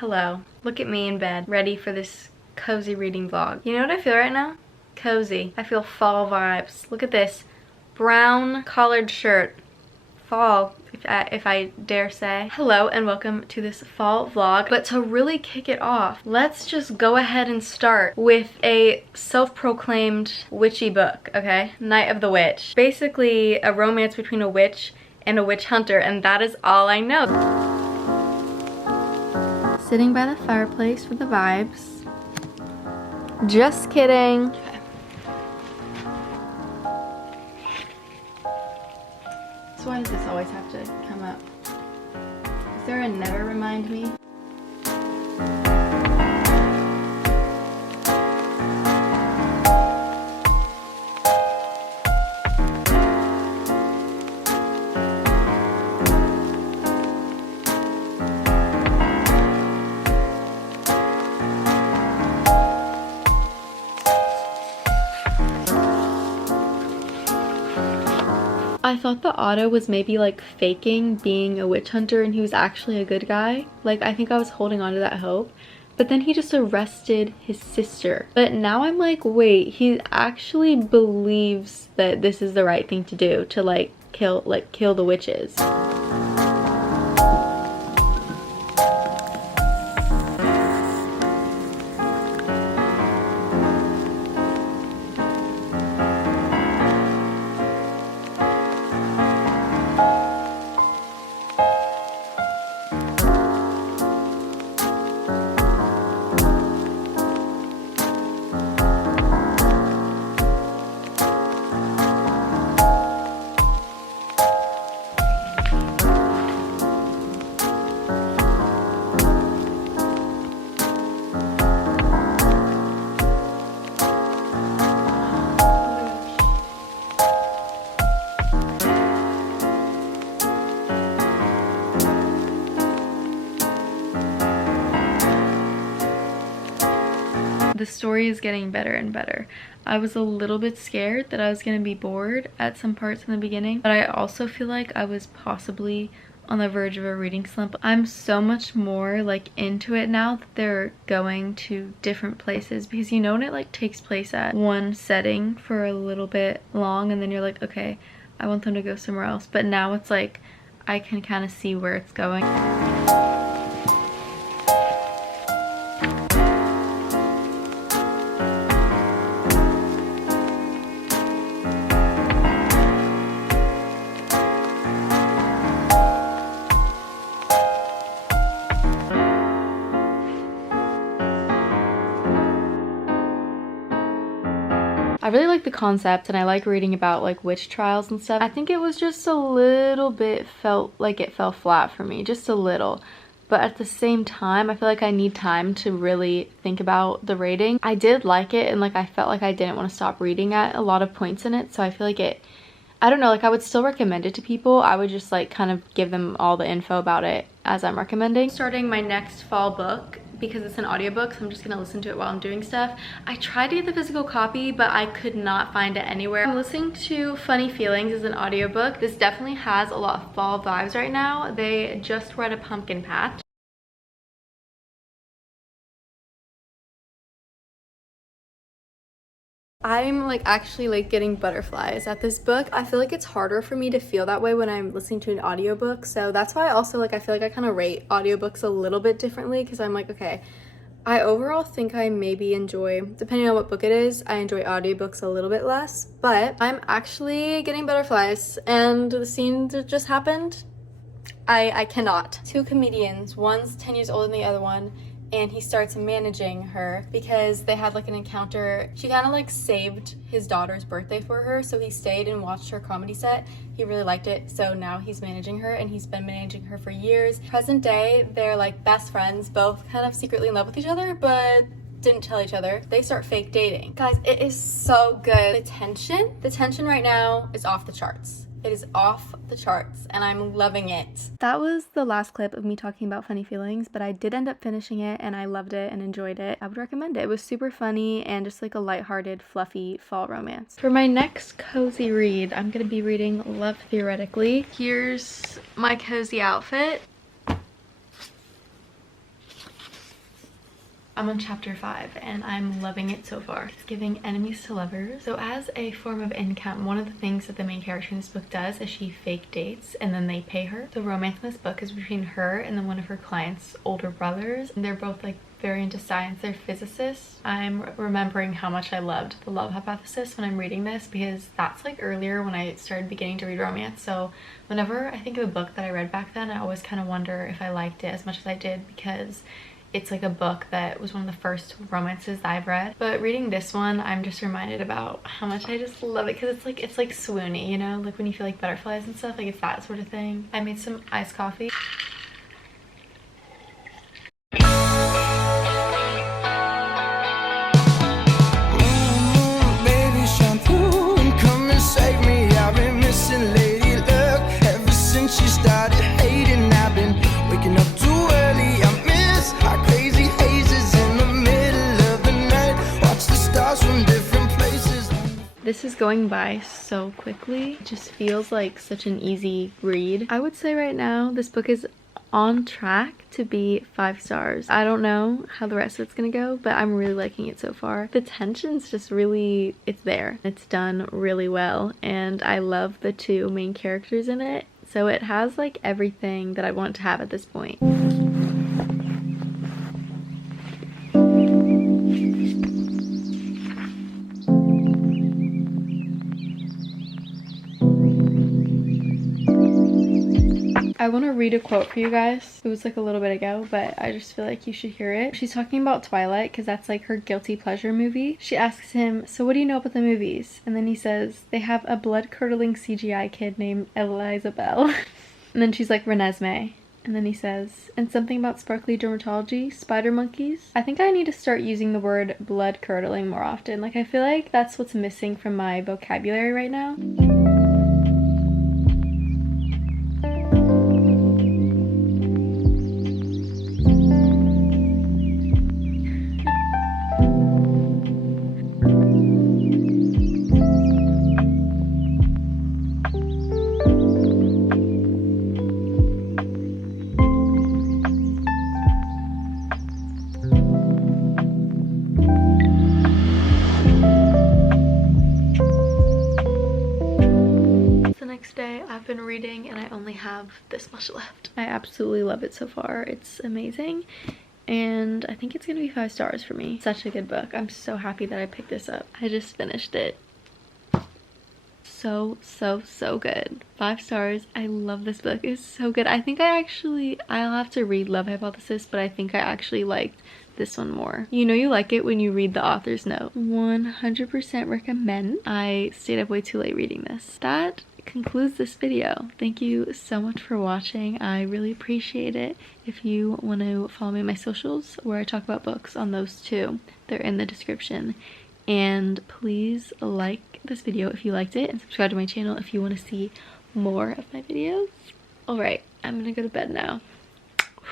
Hello. Look at me in bed, ready for this cozy reading vlog. You know what I feel right now? Cozy. I feel fall vibes. Look at this. Brown collared shirt. Fall, if I dare say. Hello and welcome to this fall vlog. But to really kick it off, let's just go ahead and start with a self-proclaimed witchy book, okay? Night of the Witch. Basically a romance between a witch and a witch hunter, and that is all I know. Sitting by the fireplace for the vibes. Just kidding. So why does this always have to come up? Is there a never remind me? I thought the Otto was maybe like faking being a witch hunter and he was actually a good guy. Like, I think I was holding on to that hope. But then he just arrested his sister. But now I'm like, wait, he actually believes that this is the right thing to do, to kill the witches. The story is getting better and better. I was a little bit scared that I was going to be bored at some parts in the beginning, but I also feel like I was possibly on the verge of a reading slump. I'm so much more into it now that they're going to different places, because you know when it takes place at one setting for a little bit long and then you're like, okay, I want them to go somewhere else. But now it's I can kind of see where it's going. I really like the concept and I like reading about witch trials and stuff. I think it was just a little bit felt like it fell flat for me, just a little. But at the same time, I feel like I need time to really think about the rating. I did like it and I felt like I didn't want to stop reading at a lot of points in it. So I feel like I don't know, I would still recommend it to people. I would just kind of give them all the info about it as I'm recommending. Starting my next fall book, because it's an audiobook, so I'm just gonna listen to it while I'm doing stuff. I tried to get the physical copy, but I could not find it anywhere. I'm listening to Funny Feelings as an audiobook. This definitely has a lot of fall vibes right now. They just were at a pumpkin patch. I'm actually getting butterflies at this book. I feel like it's harder for me to feel that way when I'm listening to an audiobook, so that's why I also I feel like I kind of rate audiobooks a little bit differently, because I'm okay, I overall think I maybe enjoy, depending on what book it is, I enjoy audiobooks a little bit less, but I'm actually getting butterflies and the scene that just happened, I cannot. Two comedians, one's 10 years older than the other one, and he starts managing her because they had an encounter. She kind of saved his daughter's birthday for her, so he stayed and watched her comedy set. He really liked it, so now he's managing her, and he's been managing her for years. Present day, they're best friends, both kind of secretly in love with each other, but didn't tell each other. They start fake dating. Guys, it is so good. The tension right now is off the charts. It is off the charts and I'm loving it. That was the last clip of me talking about Funny Feelings, but I did end up finishing it and I loved it and enjoyed it. I would recommend it. It was super funny and just a lighthearted, fluffy fall romance. For my next cozy read, I'm gonna be reading Love Theoretically. Here's my cozy outfit. I'm on chapter 5 and I'm loving it so far. It's giving enemies to lovers. So as a form of income, one of the things that the main character in this book does is she fake dates and then they pay her. The romance in this book is between her and then one of her clients' older brothers. And they're both like very into science. They're physicists. I'm remembering how much I loved The Love Hypothesis when I'm reading this, because that's like earlier when I started beginning to read romance. So whenever I think of a book that I read back then, I always kind of wonder if I liked it as much as I did, because it's like a book that was one of the first romances that I've read. But reading this one, I'm just reminded about how much I just love it, because it's like swoony, you know, like when you feel like butterflies and stuff, like it's that sort of thing. I made some iced coffee. This is going by so quickly. It just feels like such an easy read. I would say right now this book is on track to be 5 stars. I don't know how the rest of it's gonna go, but I'm really liking it so far. The tension's just really, it's there. It's done really well, and I love the 2 main characters in it. So it has like everything that I want to have at this point. I want to read a quote for you guys. It was like a little bit ago, but I just feel like you should hear it. She's talking about Twilight because that's like her guilty pleasure movie. She asks him, so what do you know about the movies? And then he says, they have a blood-curdling CGI kid named Eliza Bell. And then she's like, Renesmee. And then he says, and something about sparkly dermatology, spider monkeys. I think I need to start using the word blood-curdling more often. Like I feel like that's what's missing from my vocabulary right now. Day I've been reading and I only have this much left. I absolutely love it so far. It's amazing and I think it's gonna be 5 stars for me. Such a good book. I'm so happy that I picked this up. I just finished it. So good. 5 stars. I love this book. It's so good. I think I'll have to read Love Hypothesis, but I think I actually liked this one more. You know you like it when you read the author's note. 100% recommend. I stayed up way too late reading this. That concludes this video. Thank you so much for watching. I really appreciate it. If you want to follow me on my socials where I talk about books, on those too, they're in the description. And please like this video if you liked it and subscribe to my channel if you want to see more of my videos. Alright, I'm gonna go to bed now.